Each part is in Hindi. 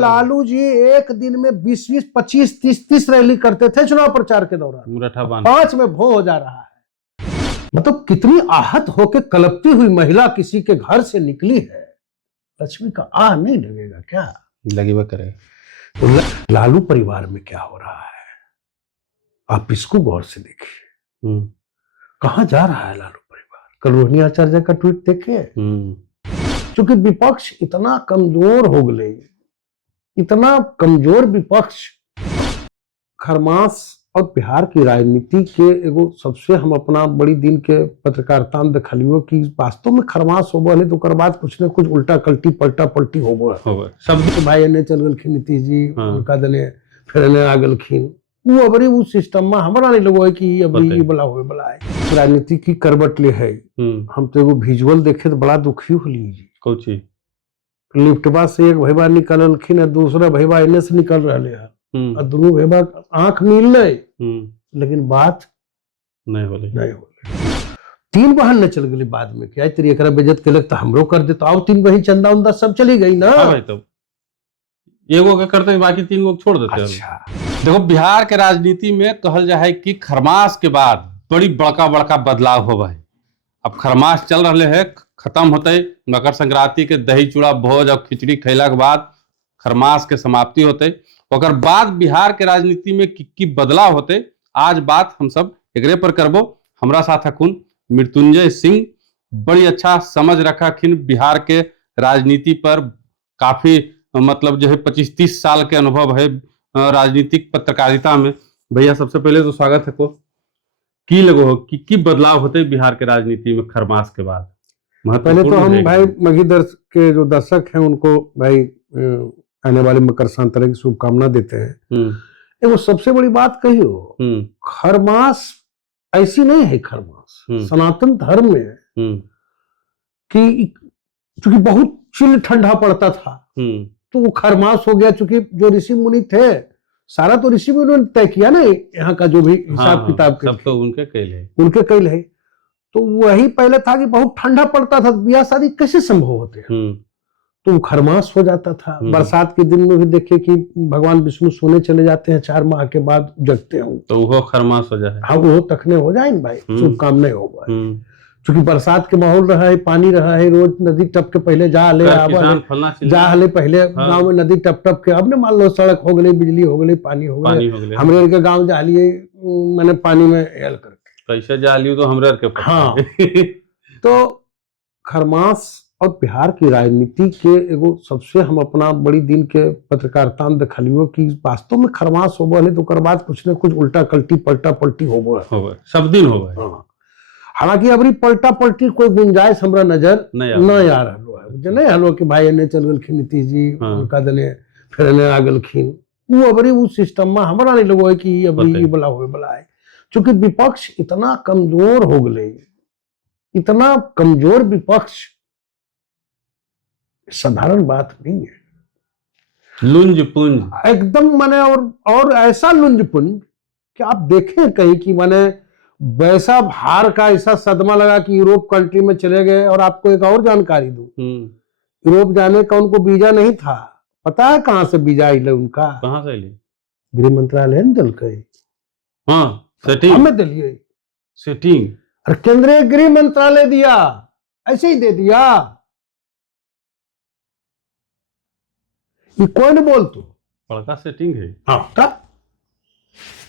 लालू जी एक दिन में 20-20, 25, 30-30 रैली करते थे चुनाव प्रचार के दौरान। 5 में भो हो जा रहा है। मतलब कितनी आहत होकर कलपती हुई महिला किसी के घर से निकली है, लक्ष्मी का आह नहीं लगेगा क्या? लगेगा करे। तो लालू परिवार में क्या हो रहा है आप इसको गौर से देखिए। कहां जा रहा है लालू परिवार? कल रोहिणी आचार्य का ट्वीट देखे। क्योंकि विपक्ष इतना कमजोर हो गए, इतना कमजोर विपक्ष। खरमास और बिहार की राजनीति के एगो सबसे हम अपना बड़ी दिन के पत्रकारिता में देखलियो कि वास्तव में खरमास होबो है तो ओकर बाद कुछ न कुछ उल्टा कल्टी पलटा पलटी होबो है। सब भाई ने चल गलखिन नीतीश जी, उनका दने फिर ने आ गलखिन वो अबरी वो सिस्टम में हमारा नहीं लगो है कि अबरी ये बला होए बला है राजनीति की करबट ले है। हम तो एगो विजुअल देखे तो बड़ा दुखी होली जी। कोची लिफ्टबा से एक भैया निकलखिन है, दूसरा भैया एने से निकल रहे हैं और दोनों भैया आंख मिल लेकिन बात नहीं होले। 3 बहन न चल गई बाद में क्या तेरी एकरा बेइज्जत के लग तो हमरो कर दे तो आओ 3 बहन चंदा उंदा सब चली गई ना। हाँ भाई, तो एगो का करते बाकी 3 गो छोड़ देते। अच्छा देखो बिहार के राजनीति में कहल जाए कि खरमास के बाद बड़ी बड़का बड़का बदलाव होगा है। अब खरमास चल रहे है, खत्म होते मकर संक्रांति के दही चूड़ा भोज और खिचड़ी खैला के बाद खरमास के समाप्ति होते, ओकर बाद बिहार के राजनीति में की बदलाव होते। आज बात हम सब एकरे पर करबो। हमरा साथ हकुन मृत्युंजय सिंह, बड़ी अच्छा समझ रखा खिन बिहार के राजनीति पर, काफी मतलब जो है 25-30 साल के अनुभव है राजनीतिक पत्रकारिता में। भैया सबसे पहले तो स्वागत है को की लगो हो कि बदलाव होते बिहार के राजनीति में खरमास के बाद? पहले तो हम भाई मघी दर्शक के जो दर्शक हैं उनको भाई आने वाले मकर संक्रांति की शुभकामना देते हैं। वो सबसे बड़ी बात कही हो, खरमास ऐसी नहीं है। खरमास सनातन धर्म में कि चूंकि बहुत चिल ठंडा पड़ता था तो वो खरमास हो गया। चूंकि जो ऋषि मुनि थे सारा तो ऋषि मुनि ने तय किया ना यहाँ का जो भी हिसाब किताब सब तो उनके कैल है। तो वही पहले था कि बहुत ठंडा पड़ता था, ब्याह शादी कैसे संभव होते हैं, तो खरमास हो जाता था। बरसात के दिन में भी देखिए कि भगवान विष्णु सोने चले जाते हैं, 4 माह के बाद जगते हैं तो वो खरमास हो जाए। हाँ वो तखने हो जाए भाई, शुभकामनाएं होगा। क्योंकि बरसात के माहौल रहा है, पानी रहा है, रोज नदी टप के पहले जा हले पहले गांव में नदी टप टप के। अब ने मान लो सड़क हो गई, बिजली हो गई, पानी हो गई। हमरे के गाँव जा लिए मैंने पानी में हेल करके कैसे जा लियो तो हमरे के हाँ तो खरमास और बिहार की राजनीति के एगो सबसे हम अपना बड़ी दिन के पत्रकारिता में देखलियो कि वास्तव में खरमास होबो है तो ओकर बाद कुछ न कुछ उल्टा कल्टी पलटा पलटी होबो है। सब दिन होबो। हालांकि अबरी पलटा पलटी कोई गुंजाइश हमरा नजर न आ रहा है। जो नहीं हलो कि भाई ने चल गलखिन नीतीश जी, उनका दने फिर ने आ गलखिन वो अबरी वो सिस्टम में हमरा नहीं लगो है कि अबरी ये बला होए बला है। क्योंकि विपक्ष इतना कमजोर हो गए, इतना कमजोर विपक्ष साधारण बात नहीं है। लुंज पुंज एकदम माने और ऐसा लुंज पुंज कि आप देखें कहीं कि माने वैसा भार का ऐसा सदमा लगा कि यूरोप कंट्री में चले गए। और आपको एक और जानकारी दूं, यूरोप जाने का उनको वीजा नहीं था। पता है कहां से वीजा आइले उनका? कहां से आइले? गृह मंत्रालय ने दिल कही। हाँ सेटिंग हमें दिलिए सेटिंग और केंद्रीय गृह मंत्रालय दिया, ऐसे ही दे दिया। ये कोई नहीं बोल तो बड़का सेटिंग है। हाँ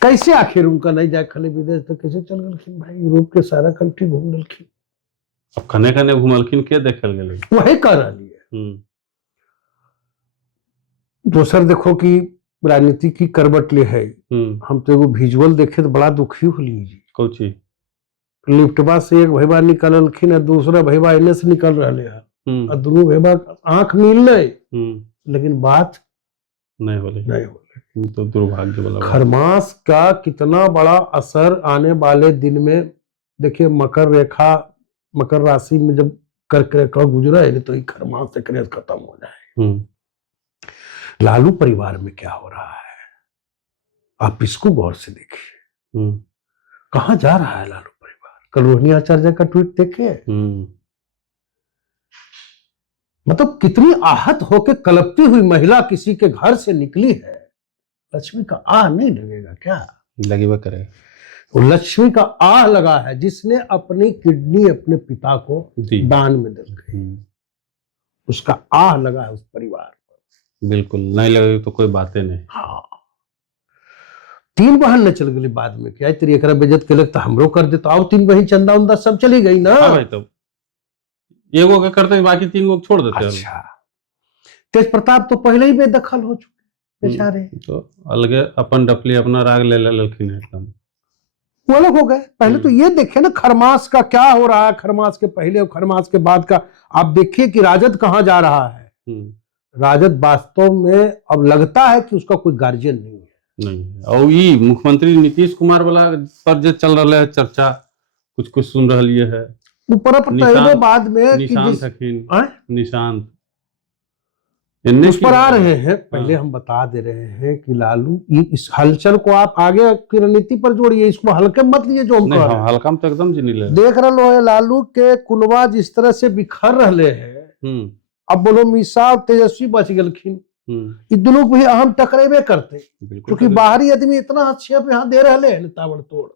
कैसे आखिर उनका नहीं जाए खाली विदेश तो कैसे चल गलखिन भाई? यूरोप के सारा कंट्री घूम गलखिन। अब खने खने घुमलखिन के देखल गेले वही कर रही है। दोसर देखो कि राजनीति की करबट ले है। हम तो एगो विजुअल देखे तो बड़ा दुखी होली जी। कोची लिफ्टबा से एक भैया निकलखिन है, दूसरा भैया एने से निकल रहे हैं और दोनों भैया आंख मिल लेकिन बात नहीं होले। तो दुर्भाग्य वाला खरमास का कितना बड़ा असर आने वाले दिन में देखिए। मकर राशि में जब कर्क रेखा गुजरा है तो ये खरमास से खत्म हो जाए। लालू परिवार में क्या हो रहा है आप इसको गौर से देखिए। कहां जा रहा है लालू परिवार? कल रोहिणी आचार्य का ट्वीट देखे। मतलब कितनी आहत होकर कलपती हुई महिला किसी के घर से निकली है, लक्ष्मी का आह नहीं लगेगा क्या? लगेगा करेगा। वो लक्ष्मी का आह लगा है जिसने अपनी किडनी अपने पिता को दान में दे दी, उसका आह लगा है उस परिवार पर। बिल्कुल नहीं लगे तो कोई बातें नहीं। हाँ, 3 बहन न चल गई बाद में, क्या तेरी एकरा बेइज्जत के लग तो हमरो कर दे, तो आओ 3 बहन चंदा उंदा सब चली गई ना। हाँ भाई, तो एगो का करते हैं, बाकी 3 गो छोड़ देते हैं। अच्छा, तेज प्रताप तो पहले ही बेदखल हो चुके बेचारे, तो अलगे अपन डफली अपना राग ले ललखिन एकदम, वो अलग हो गए। पहले तो ये देखे ना खरमास का क्या हो रहा है, खरमास के पहले और खरमास के बाद का। आप देखिए कि राजद कहां जा रहा है। राजद वास्तव में अब लगता है कि उसका कोई गार्जियन नहीं है। नहीं, और ये मुख्यमंत्री नीतीश कुमार वाला पर जो चल रहा है चर्चा, कुछ कुछ सुन रही है ऊपर पहले बाद में निशांत उस पर आ रहे हैं। पहले हम बता दे रहे हैं कि लालू इस हलचल को आप आगे की रणनीति पर जोड़िए, इसको हल्के मत लिए जो हम कह रहे हैं। हल्का में तो एकदम जी नहीं ले देख रहे हो लालू के कुनवा जिस तरह से बिखर रहे हैं। अब बोलो मीसा और तेजस्वी बच गलखिन, दोनों को भी अहम टकरेबे करते, क्योंकि बाहरी आदमी इतना हस्तक्षेप यहाँ दे रहे हैं ताबड़तोड़।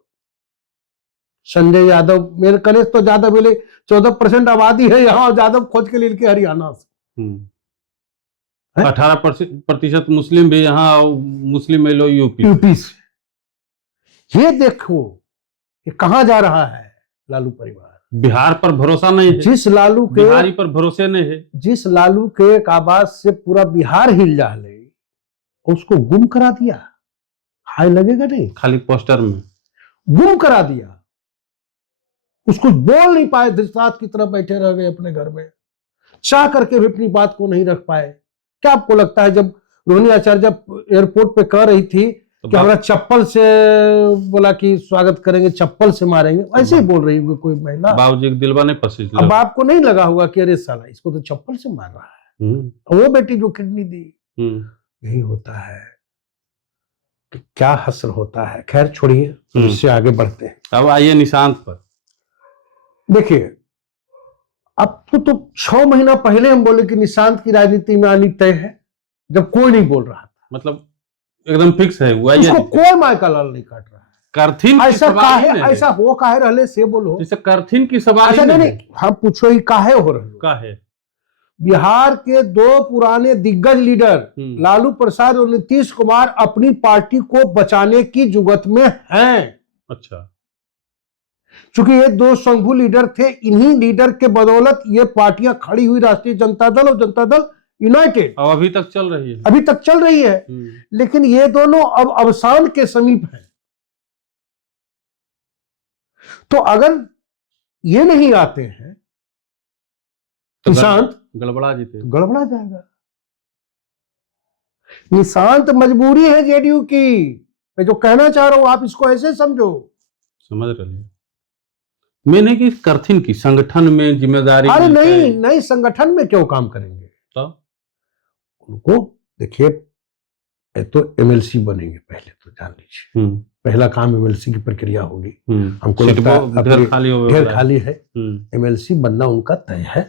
संजय यादव मेरे कलेश तो ज्यादा बोले 14% आबादी है यहाँ, यादव खोज के लिए हरियाणा से 18% मुस्लिम भी यहाँ, मुस्लिम लोग यूपी से। ये देखो ये कहाँ जा रहा है लालू परिवार। बिहार पर भरोसा नहीं है, जिस लालू के बिहारी पर भरोसे नहीं है, जिस लालू के एक आवाज से पूरा बिहार हिल जा ले, उसको गुम करा दिया। हाय लगेगा नहीं, खाली पोस्टर में गुम करा दिया। उसको बोल नहीं पाए, धृतराष्ट्र की तरह बैठे रह गए अपने घर में, चाह करके भी अपनी बात को नहीं रख पाए। क्या आपको लगता है जब रोहिणी आचार्य जब एयरपोर्ट पे कह रही थी तो कि हमारा चप्पल से बोला कि स्वागत करेंगे, चप्पल से मारेंगे, ऐसे ही बोल रही होगी कोई महिला? बाबूजी के दिलवा नहीं पसीज। अब आपको नहीं लगा होगा कि अरे साला इसको तो चप्पल से मार रहा है, वो बेटी जो किडनी दी। यही होता है कि क्या हसर होता है। खैर छोड़िए, इससे आगे बढ़ते हैं। अब आइए निशांत पर। देखिए अब तो 6 महीना पहले हम बोले कि निशांत की राजनीति में आनी तय है, जब कोई नहीं बोल रहा था। मतलब एकदम फिक्स है, उसको कोई मायका लाल नहीं काट रहा है। करथिन ऐसा काहे, ऐसा हो काहे रहले से बोलो। जैसे करथिन की सवाल अच्छा नहीं, हम पूछो ही काहे हो रहे काहे। बिहार के 2 पुराने दिग्गज लीडर लालू प्रसाद और नीतीश कुमार अपनी पार्टी को बचाने की जुगत में हैं। अच्छा, क्योंकि ये 2 शंभू लीडर थे, इन्हीं लीडर के बदौलत ये पार्टियां खड़ी हुई, राष्ट्रीय जनता दल और जनता दल यूनाइटेड, और अभी तक चल रही है। अभी तक चल रही है। लेकिन ये दोनों अब अवसान के समीप हैं। तो अगर ये नहीं आते हैं तो निशांत, गड़बड़ा जीते, गड़बड़ा जाएगा। निशांत मजबूरी है जेडीयू की। मैं जो कहना चाह रहा हूं आप इसको ऐसे समझो। समझ रही है मैंने कि करथिन की संगठन में जिम्मेदारी। अरे नहीं, संगठन में क्यों काम करेंगे? तो उनको देखिए, तो एमएलसी बनेंगे पहले, तो जान लीजिए पहला काम एमएलसी की प्रक्रिया होगी। हमको लगता है ढेर खाली है, एमएलसी बनना उनका तय है।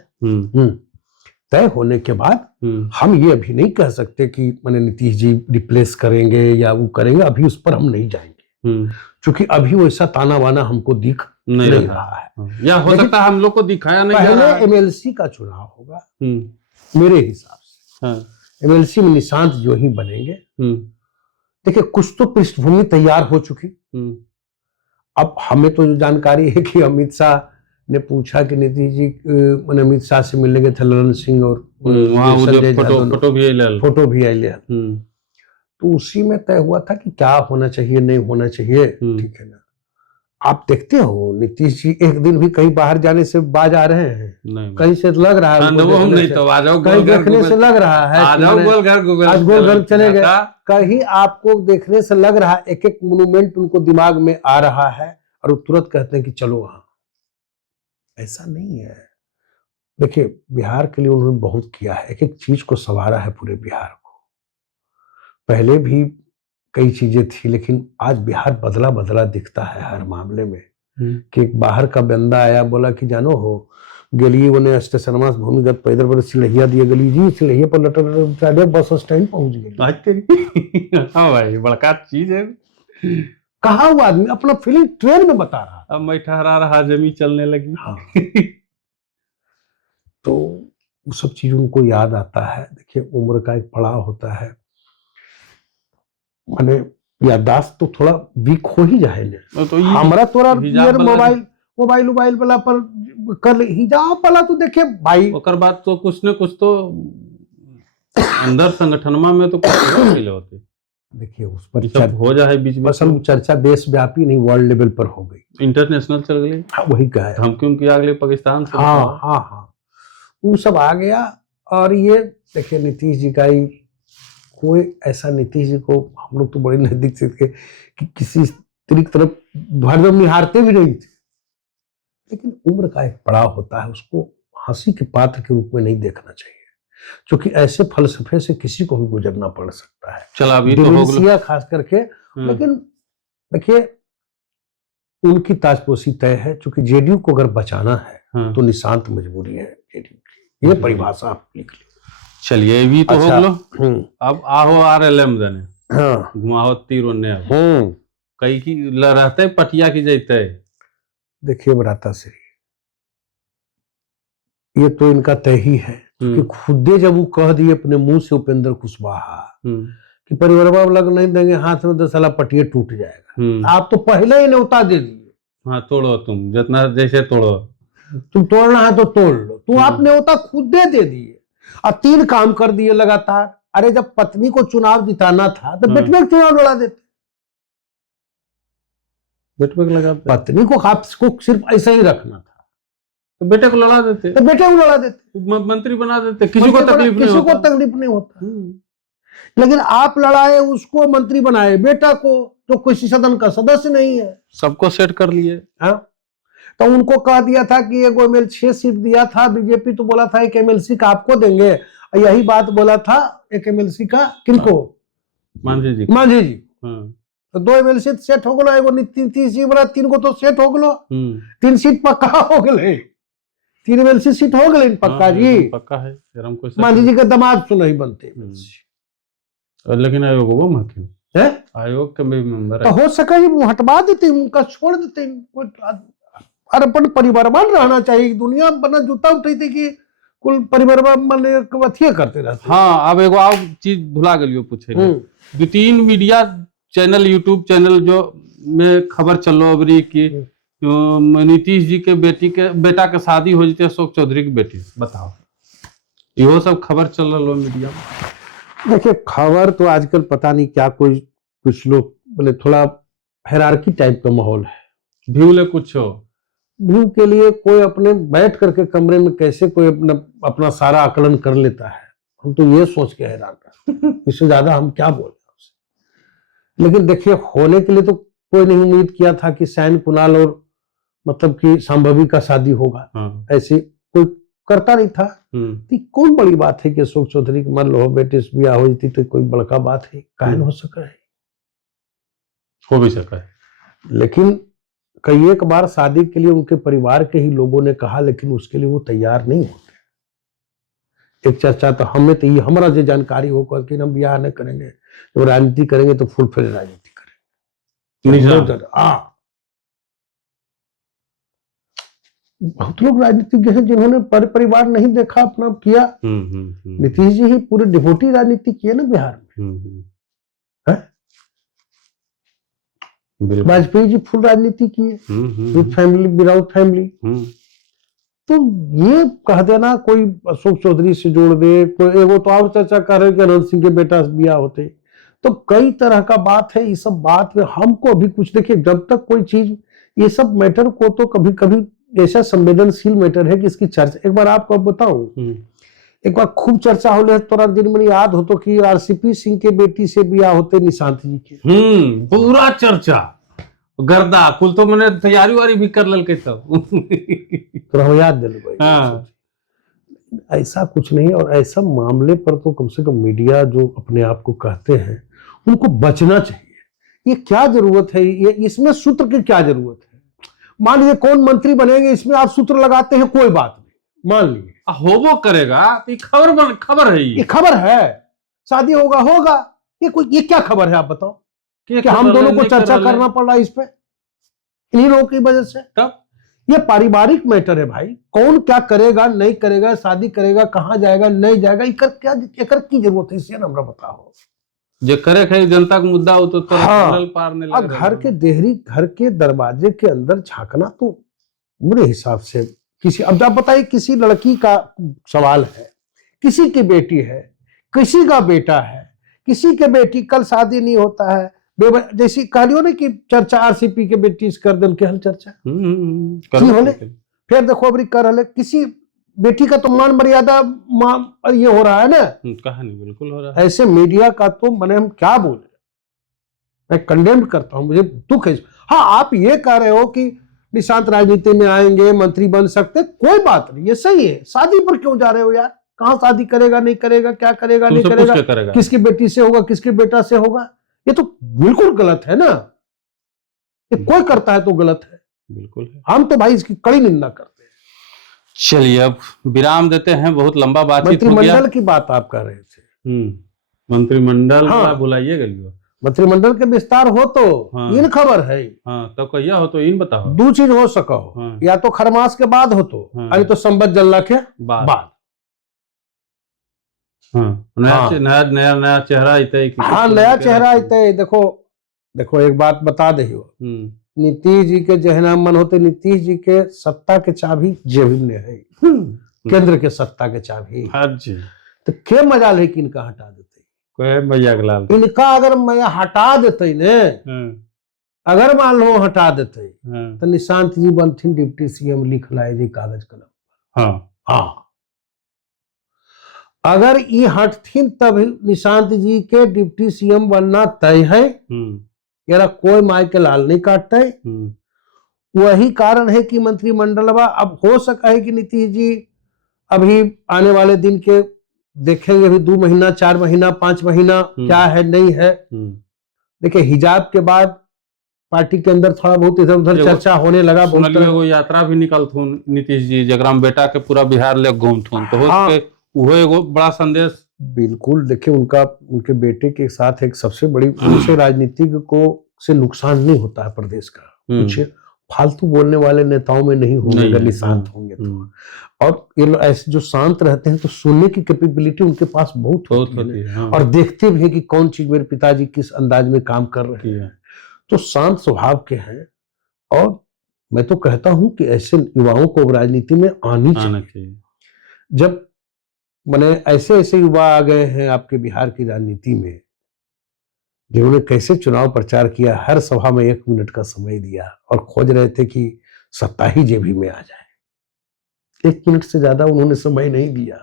तय होने के बाद हम ये अभी नहीं कह सकते कि मैंने नीतीश जी रिप्लेस करेंगे या वो करेंगे, अभी उस पर हम नहीं जाएंगे, क्योंकि अभी वैसा ताना बाना हमको दिख नहीं रहा है, या हो सकता है हम लोग को दिखाया नहीं। पहले एमएलसी का चुनाव होगा मेरे हिसाब से। एमएलसी में निशांत जो ही बनेंगे। देखिए कुछ तो पृष्ठभूमि तैयार हो चुकी। अब हमें तो जो जानकारी है कि अमित शाह ने पूछा कि नीतीश जी मैंने अमित शाह से मिलने गए थे, ललन सिंह और फोटो भी आई। तो उसी में तय हुआ था कि क्या होना चाहिए नहीं होना चाहिए। ठीक है ना, आप देखते हो नीतीश जी एक दिन भी कहीं बाहर जाने से बाज आ रहे हैं? कहीं से लग रहा है, कहीं देखने से लग रहा है आज गोलघर चले गए, कहीं आपको देखने से लग रहा है एक एक मोन्यूमेंट उनको दिमाग में आ रहा है और वो तुरंत कहते हैं कि चलो वहां। ऐसा नहीं है। देखिए बिहार के लिए उन्होंने बहुत किया है, एक एक चीज को संवारा है पूरे बिहार को। पहले भी कई चीजें थी, लेकिन आज बिहार बदला बदला दिखता है हर मामले में। कि एक बाहर का बंदा आया, बोला कि जानो हो गली उन्हें स्टेशन से भूमिगत पैदल पर सिलहिया दिए गली जी, सिलहिया पर लटर बस स्टैंड पहुंच गई। आज तेरी हाँ भाई बड़का चीज है। कहा वो आदमी अपना फीलिंग ट्रेन में बता रहा। अब मैं ठहरा रहा जमी चलने लगी। हाँ। तो वो सब चीज उनको याद आता है। देखिए उम्र का एक पड़ाव होता है, माने याददाश्त तो थोड़ा वीक हो ही जाए ने। तो ये हमारा तोरा हिजाब वाला मोबाइल वाला पर कर हिजाब वाला तो देखे भाई ओकर बाद तो कुछ न कुछ तो अंदर संगठनमा में तो कुछ होते। देखिए उस पर सब हो जाए बीच में असल चर्चा देशव्यापी नहीं वर्ल्ड लेवल पर हो गई, इंटरनेशनल चल गई। हाँ वही कहा है। धमकी उनकी अगले पाकिस्तान से। हाँ हाँ हाँ वो सब आ गया। और ये देखिए नीतीश जी का ही कोई ऐसा, नीतीश जी को हम लोग तो बड़े नजदीक से थे कि किसी स्त्री की तरफ भरदम निहारते भी नहीं थे, लेकिन उम्र का एक पड़ाव होता है, उसको हंसी के पात्र के रूप में नहीं देखना चाहिए, क्योंकि ऐसे फलसफे से किसी को भी गुजरना पड़ सकता है। चल अभी तो हो गया खास करके। लेकिन देखिए उनकी ताजपोशी तय है, क्योंकि जेडीयू को अगर बचाना है तो निशांत मजबूरी है जेडीयू की, ये परिभाषा आप लिख ली। चलिए भी तो अच्छा, हो गलो। अब आहो आरएलएम जने हाँ घुमाओ तीर उन्ने कई की रहते पटिया की जैते। देखिए भ्राता श्री, ये तो इनका तय ही है, क्योंकि खुदे जब वो कह दिए अपने मुंह से उपेंद्र कुशवाहा कि परिवार लग नहीं देंगे हाथ में तो साला पटिया टूट जाएगा, आप तो पहले ही न्योता दे दिए। हाँ तोड़ो तुम जितना जैसे तोड़ो, तुम तोड़ना है तो तोड़ लो, तुम आप न्योता खुदे दे दिए और 3 काम कर दिए लगातार। अरे जब पत्नी को चुनाव जिताना था तो बेटवे चुनाव लड़ा देते, बेटे को लगा पत्नी को आपको सिर्फ ऐसा ही रखना था तो बेटे को लड़ा देते, तो बेटे को लड़ा देते, मंत्री बना देते, किसी को तकलीफ नहीं होता। लेकिन आप लड़ाए उसको मंत्री बनाए, बेटा को तो किसी सदन का सदस्य नहीं है, सबको सेट कर लिए। हाँ तो उनको कह दिया था कि एक एमएल 6 सीट दिया था बीजेपी, तो बोला था एक एमएलसी का आपको देंगे, यही बात बोला था एक एमएलसी का किनको, मांझी जी। तो 2 एमएलसी सेट हो गलो, एगो नीतीश जी बोला 3 को तो सेट हो गलो, 3 सीट पक्का हो गए, 3 एमएलसी सीट हो गए पक्का जी, पक्का है। मांझी जी का दामाद तो नहीं बनते, लेकिन आयोग वो मकिन है, आयोग के मेंबर तो हो सका ये हटवा देते, उनका छोड़ देते, और अपन परिवारवान रहना चाहिए। दुनिया बना जूता उठी थी कि कुल परिवार अथिया करते रहते। हाँ अब एगो आओ चीज भुला गलियो पूछे, 2-3 मीडिया चैनल यूट्यूब चैनल जो में खबर चल रहा अबरी की नीतीश जी के बेटा के शादी हो जाती है अशोक चौधरी की बेटी, बताओ यो सब खबर चल रहा मीडिया में। देखिए खबर तो आजकल पता नहीं क्या, कोई कुछ लोग बोले थोड़ा हायरार्की टाइप का माहौल है, व्यू ले कुछ हो व्यू के लिए कोई अपने बैठ करके कमरे में कैसे कोई अपना सारा आकलन कर लेता है, हम तो ये सोच के हैरान है, इससे ज्यादा हम क्या बोले उससे। लेकिन देखिए होने के लिए तो कोई नहीं उम्मीद किया था कि सैन कुणाल और मतलब कि संभवी का शादी होगा, ऐसे कोई करता नहीं था। तो कौन बड़ी बात है कि अशोक चौधरी की मान लो बेटे से ब्याह हो जाती तो कोई बड़का बात है, कायन हो सका है, हो भी सका है। लेकिन कई एक बार शादी के लिए उनके परिवार के ही लोगों ने कहा, लेकिन उसके लिए वो तैयार नहीं होते। एक चर्चा तो हमें तो ये हमारा जो जानकारी हो कि हम ब्याह नहीं करेंगे, जब राजनीति करेंगे तो फुल फ्लेज राजनीति करेंगे। बहुत लोग राजनीतिज्ञ हैं जिन्होंने परिवार नहीं देखा, अपना किया। नीतीश जी ही पूरे डिवोटी राजनीति किए ना बिहार में, वाजपेयी जी फुल राजनीति किए विद फैमिली विदाउट फैमिली। तो ये कह देना कोई अशोक चौधरी से जोड़ दे, कोई एगो तो और चर्चा कर रहे कि अनंत सिंह के बेटा से ब्याह होते, तो कई तरह का बात है। ये सब बात में हमको अभी कुछ देखिए, जब तक कोई चीज ये सब मैटर को तो कभी कभी ऐसा संवेदनशील मैटर है कि इसकी चर्चा, एक बार आपको बताऊं, एक बार खूब चर्चा हो ले तोरा दिन में याद हो तो कि आरसीपी सिंह के बेटी से ब्याह होते निशांत जी के, पूरा चर्चा गर्दा कुल तो मैंने तैयारी वारी भी कर लल के तब तो हम याद दिल भाई। हाँ। ऐसा कुछ नहीं, और ऐसा मामले पर तो कम से कम मीडिया जो अपने आप को कहते हैं उनको बचना चाहिए। ये क्या जरूरत है, ये इसमें सूत्र की क्या जरूरत है? मान लीजिए कौन मंत्री बनेंगे, इसमें आप सूत्र लगाते हैं, कोई बात नहीं, मान लिए, होबो करेगा तो ये खबर है ये खबर है, शादी होगा होगा, ये क्या खबर है आप बताओ कि हम दोनों को चर्चा करना पड़ रहा है इस पे, इन्हीं लोगों की वजह से। तब ये पारिवारिक मैटर है भाई, कौन क्या करेगा नहीं करेगा, शादी करेगा कहां जाएगा नहीं जाएगा, एकर की जरूरत है इसे हमरा बताओ। जो करे खाई जनता का मुद्दा हो तो हाँ, पारने और घर के देहरी घर के दरवाजे के अंदर झांकना तो मेरे हिसाब से किसी, अब आप बताइए किसी लड़की का सवाल है, किसी की बेटी है, किसी का बेटा है, किसी के बेटी, कल शादी नहीं होता है, जैसी कहानियों ने कि चर्चा आरसीपी के बेटी कर दल के हल चर्चा होले, फिर देखो अबरी कर हले किसी बेटी का तो मान मर्यादा ये हो रहा है ना, कहानी बिल्कुल हो रहा है। ऐसे मीडिया का तो मैंने हम क्या बोले, मैं कंडेम करता हूं, मुझे दुख है। हाँ, आप ये कह रहे हो कि निशांत राजनीति में आएंगे, मंत्री बन सकते, कोई बात नहीं, ये सही है, शादी पर क्यों जा रहे हो यार, कहां शादी करेगा नहीं करेगा, क्या करेगा नहीं करेगा, किसकी बेटी से होगा किसके बेटा से होगा, ये तो बिल्कुल गलत है ना, ये कोई करता है तो गलत है, बिल्कुल है। हम तो भाई इसकी कड़ी निंदा करते हैं। चलिए अब विराम देते हैं, बहुत लंबा बातचीत हो गया। मंत्रिमंडल की बात आप कर रहे थे, मंत्रिमंडल हाँ, बुलाइएगा, मंत्रिमंडल के विस्तार हो तो हाँ, इन खबर है, हाँ, तो कहिया हो तो इन बताओ, दो चीज हो सका हो, हाँ, या तो खरमास के बाद हो तो, हाँ, तो संबत जलना के बाद, हाँ, नया चेहरा आते, हाँ, नया चेहरा आते। देखो एक बात बता दे, नीतीश जी के जहना मन होते, नीतीश जी के सत्ता के चाबी जेब में है, केंद्र के सत्ता के चाबी, तो क्या मजाल है कि इनका हटा देते, इनका अगर मैं हटा देते ने, अगर मान लो हटा देते तो निशांत जी बनथिन डिप्टी सीएम, लिख लाए जी कागज कलम, हाँ, हाँ, अगर ये हटथिन तब निशांत जी के डिप्टी सीएम बनना तय है, यार कोई माई के लाल नहीं काटते, वही कारण है कि मंत्रिमंडल अब हो सका है कि नीतीश जी अभी आने वाले दिन के देखेंगे, अभी 2 महीना 4 महीना 5 महीना क्या है नहीं है। देखिए हिजाब के बाद पार्टी के अंदर थोड़ा बहुत इधर उधर चर्चा होने लगा, वो यात्रा भी निकलथुन नीतीश जी, जगराम बेटा के पूरा बिहार ले घूमथुन, तो हाँ, वो एगो बड़ा संदेश, बिल्कुल। देखिए उनके बेटे के साथ एक सबसे बड़ी, उनसे राजनीतिक को से नुकसान नहीं होता है प्रदेश का, कुछ फालतू बोलने वाले नेताओं में नहीं होंगे, अगर निशांत होंगे तो, और ये ऐसे जो शांत रहते हैं तो सुनने की कैपेबिलिटी उनके पास बहुत होती है, हाँ, और देखते भी है कि कौन चीज मेरे पिताजी किस अंदाज में काम कर रहे हैं, तो शांत स्वभाव के हैं। और मैं तो कहता हूं कि ऐसे युवाओं को राजनीति में आनी चाहिए। जब मैंने ऐसे युवा आ गए हैं आपके बिहार की राजनीति में, जिन्होंने कैसे चुनाव प्रचार किया, हर सभा में 1 मिनट का समय दिया और खोज रहे थे कि सत्ता ही जेबी में आ जाए, 1 मिनट से ज्यादा उन्होंने समय नहीं दिया।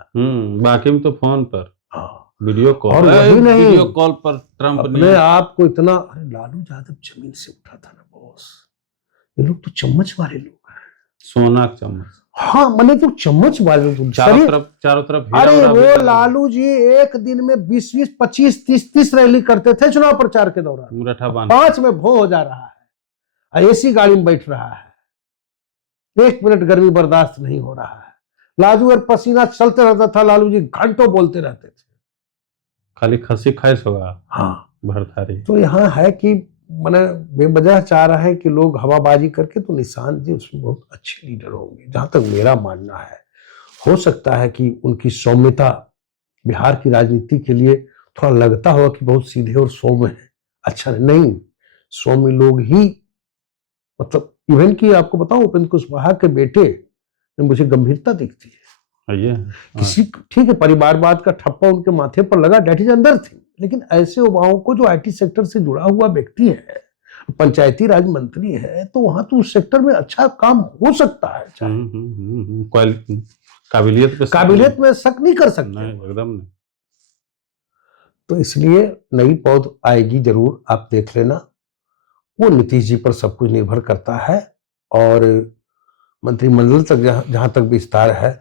बाकी में तो फोन पर, हाँ, वीडियो कॉल, और वही नहीं, वीडियो कॉल पर ट्रंप अपने आप को इतना, अरे लालू यादव जमीन से उठा था ना बॉस, ये लोग तो चम्मच वाले लोग हैं, सोना चम्मच, हाँ, मैंने तो चम्मच वाले चारों तरफ। अरे वो लालू जी एक दिन में 20-20, 25, 30 रैली करते थे चुनाव प्रचार के दौरान, 5 में भो हो जा रहा है, एसी गाड़ी में बैठ रहा है, 1 मिनट गर्मी बर्दाश्त नहीं हो रहा है, लालू और पसीना चलते रहता था, लालू जी घंटों बोलते रहते थे, खाली खसी खाइस होगा, हाँ, भरथारी। तो यहाँ है कि मैंने बेवजह चाह रहा है कि लोग हवाबाजी करके, तो निशांत जी उसमें बहुत अच्छे लीडर होंगे, जहां तक मेरा मानना है। हो सकता है कि उनकी सौम्यता बिहार की राजनीति के लिए थोड़ा लगता होगा कि बहुत सीधे और सौम्य है, अच्छा नहीं, सौम्य लोग ही, मतलब इवन की आपको बताऊं, उपेंद्र कुशवाहा के बेटे में मुझे गंभीरता दिखती है, किसी ठीक है परिवारवाद का ठप्पा उनके माथे पर लगा, डेट इज अंदर थी, लेकिन ऐसे युवाओं को जो आईटी सेक्टर से जुड़ा हुआ व्यक्ति है, पंचायती राज मंत्री है, तो वहां तो उस सेक्टर में अच्छा काम हो सकता है, काबिलियत में शक नहीं कर सकते, एकदम नहीं। तो इसलिए नई पौध आएगी जरूर, आप देख लेना, वो नीतीश जी पर सब कुछ निर्भर करता है, और मंत्रिमंडल तक जहां तक विस्तार है,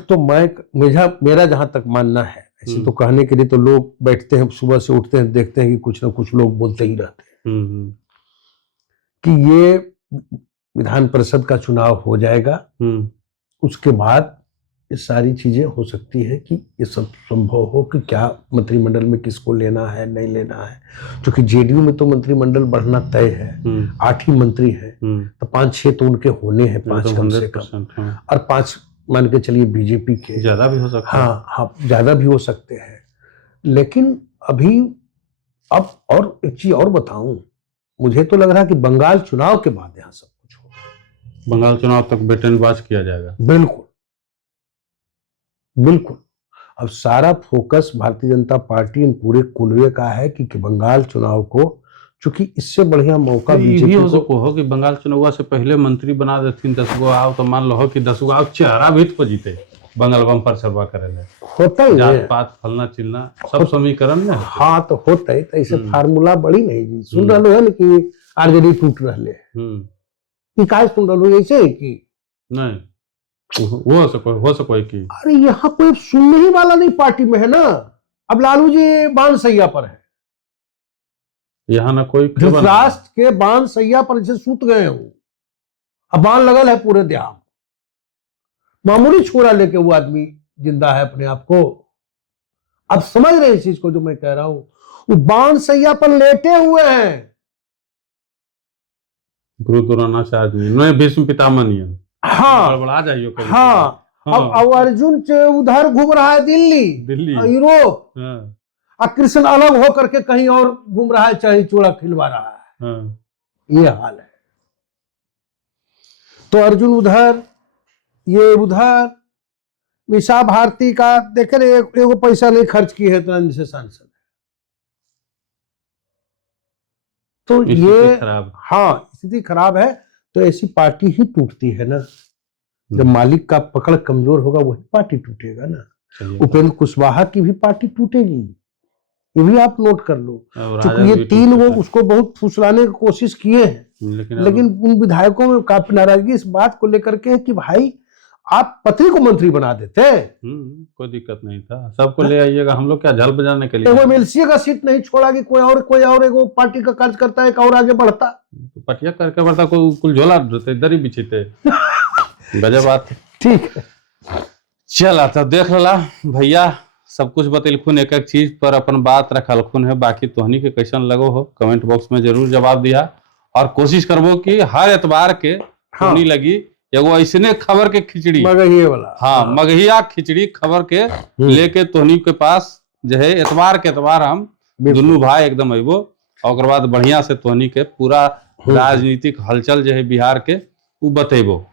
तो मेरा जहां तक मानना है, ऐसे तो कहने के लिए तो लोग बैठते हैं, सुबह से उठते हैं, देखते हैं कि कुछ ना कुछ लोग बोलते ही रहते हैं कि ये विधान परिषद का चुनाव हो जाएगा, उसके बाद ये सारी चीजें हो सकती है कि ये सब संभव हो कि क्या मंत्रिमंडल में किसको लेना है नहीं लेना है, क्योंकि जेडीयू में तो मंत्रिमंडल बढ़ना तय है, 8 ही मंत्री हैं, तो 5-6 तो उनके होने हैं, 5 कम से कम, और 5 मान के चलिए बीजेपी के, ज्यादा भी हो सकता है। हाँ ज्यादा भी हो सकते हैं। लेकिन अभी अब और एक चीज और बताऊं, मुझे तो लग रहा है कि बंगाल चुनाव के बाद यहाँ सब कुछ होगा। बंगाल चुनाव तक बेटनबाज किया जाएगा। बिल्कुल बिल्कुल। अब सारा फोकस भारतीय जनता पार्टी इन पूरे कुनबे का है कि बंगाल चुनाव को, चूंकि इससे बढ़िया मौका बीजेपी हो सको हो कि बंगाल चुनाव से पहले मंत्री बना देथिन 10 गो आओ, तो मान लो कि 10 गो आओ चेहरा भी तो जीते बंगाल बम्पर सरवा करे ले, होता ही जात पात फलना चिलना सब समीकरण में। हाँ तो होता है, तो ऐसे फार्मूला बड़ी नहीं जी। सुन रहे हो कि आरजेडी टूट रहे कि काय सुन रहे हो ऐसे कि नहीं हो सको कि अरे यहाँ कोई सुनने ही वाला नहीं पार्टी में है ना। अब लालू जी बाण सैया पर है, यहाँ ना कोई धृतराष्ट्र के बाण सैया पर जैसे सूत गए हो, अब बाण लगल है पूरे देह, मामूली छोरा लेके वो आदमी जिंदा है अपने आप को। आप समझ रहे हैं इस चीज को जो मैं कह रहा हूं, वो बाण सैया पर लेटे हुए हैं। गुरु द्रोणाचार्य जी नहीं, भीष्म पितामह नहीं। हाँ गड़बड़ा जाइयो हाँ। अब अर्जुन उधर घूम रहा है दिल्ली यूरोप, और कृष्ण अलग होकर के कहीं और घूम रहा है, चाहे चूड़ा खिलवा रहा है। ये हाल है। तो अर्जुन उधर, ये उधर। मीसा भारती का देखे रहे, एगो पैसा नहीं खर्च की है तो से सांसद। तो ये हाँ स्थिति खराब है। तो ऐसी पार्टी ही टूटती है ना, जब मालिक का पकड़ कमजोर होगा वही पार्टी टूटेगा ना। उपेंद्र कुशवाहा की भी पार्टी टूटेगी, ये भी आप नोट कर लो। क्योंकि ये 3 वो उसको बहुत फुसलाने की कोशिश किए हैं, लेकिन उन विधायकों में काफी नाराजगी इस बात को लेकर के है कि भाई आप पत्नी को मंत्री बना देते। कोई दिक्कत नहीं था, सबको ले आइएगा, हम लोग क्या झल बजाने के लिए। एमएलसी का सीट नहीं छोड़ा कि कोई और एगो पार्टी का कार्य करता है और आगे बढ़ता, तो पटिया करके बढ़ता, कोई कुल झोला दरी बिछते गजब बात। ठीक है, चला तो देख ला भैया, सब कुछ बतलखुन, एक एक चीज पर अपन बात रखलखुन है। बाकी तोहनी के कैसन लगो हो कमेंट बॉक्स में जरूर जवाब दिया, और कोशिश करबो कि हर एतबार के तोहनी लगी एगो ऐसने खबर के खिचड़ी, मगहिया वाला, हाँ मगहिया खिचड़ी खबर के लेके तोहनी के पास जो है एतबार के एतबार हम दोनों भाई एकदम अबो, और बाद बढ़िया से तोहनी के पूरा राजनीतिक हलचल जो है बिहार के वो बतेबो।